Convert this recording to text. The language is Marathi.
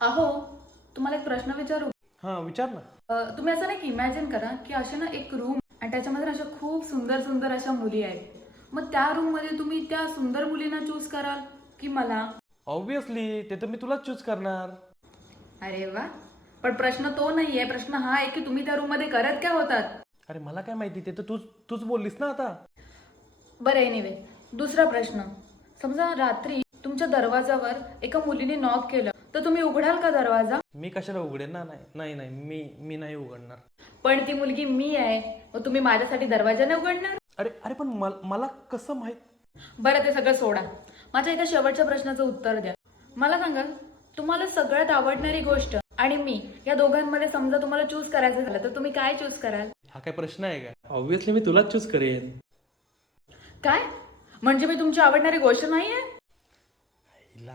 अहो, तुम्हाला एक प्रश्न विचारू? हां, विचार ना. तुम्ही असं नाही की इमॅजिन करा की असे ना एक रूम आणि त्याच्यामध्ये ना अशा खूप सुंदर सुंदर अशा मुली आहेत. मग त्या रूम मध्ये तुम्ही त्या सुंदर मुलींना चूज कराल की मला? ऑब्व्हियसली ते तर मी तुलाच चूज करणार. अरे वा. पण प्रश्न तो नाहीये. प्रश्न हा आहे की तुम्ही त्या रूम मध्ये करत काय होतात? अरे मला काय माहिती, ते तर तूच तूच बोललीस ना आता. बरं, एनिवे, दुसरा प्रश्न. समजा रात्री तुमच्या दरवाजावर एका मुलीने नॉक केलं, तर तुम्ही उघडाल का दरवाजा? मी कशाला उघडेन ना? नाही नाही नाही, मी नाही उघडणार. पण ती मुलगी मी आहे, मग तुम्ही माझ्यासाठी दरवाजा नाही उघडणार? अरे अरे पण मला कसं माहित? बरं, ते सगळं सोडा. माझ्या एका शेवटच्या प्रश्नाचं उत्तर द्या. मला सांगाल, तुम्हाला सगळ्यात आवडणारी गोष्ट आणि मी या दोघांमध्ये समजा तुम्हाला चूज करायचं झालं तर तुम्ही काय चूज कराल? हा काय प्रश्न आहे का? ऑब्व्हियसली मी तुलाच चूज करेन. काय? म्हणजे मी तुमची आवडणारी गोष्ट नाहीये? हिला